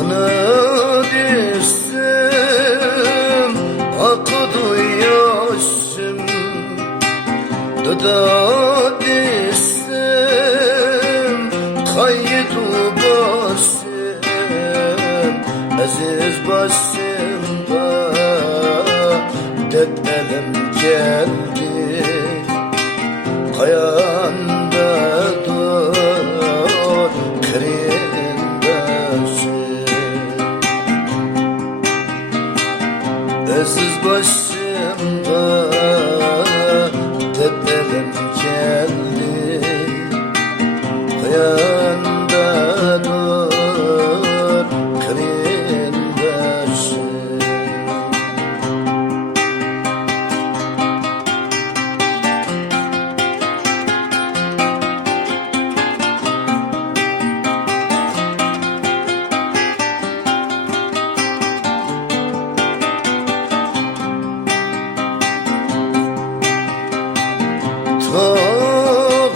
Ana desem akıdı yaşım, dada desem kaydı basım, aziz başımda dep elim geldi. Kayanda dur kırındası, aziz başımda tepelim geldi. Kayanda dur kırındası.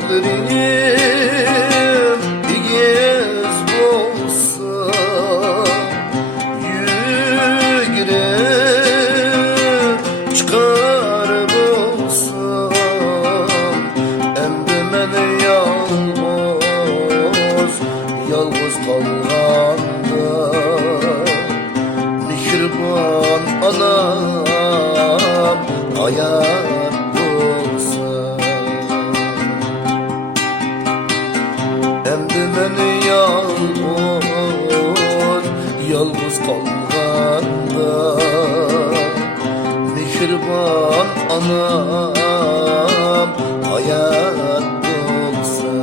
Tağlarım igiz bolsa, yügürüp çıkar bolsam, endi meni yalğız kalganda, mihriban anam hayat bolsa. Endi meni yalğız kalganda, mihriban anam hayat bolsa.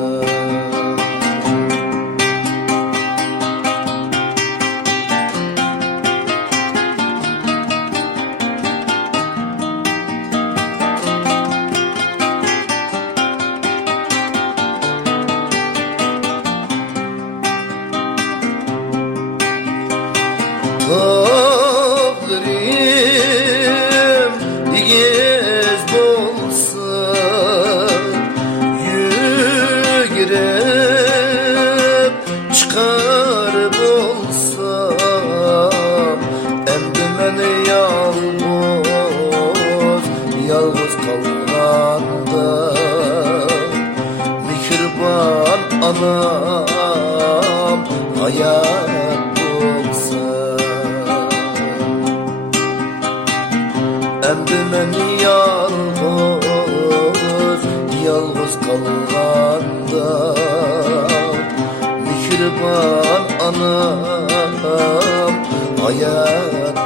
Tağlarım igiz bolsa, yügürüp çıkar bolsam, endi meni yalğız kalganda, mihriban anam hayat bolsa. Endi meni yalğız kalganda, mihriban anam hayat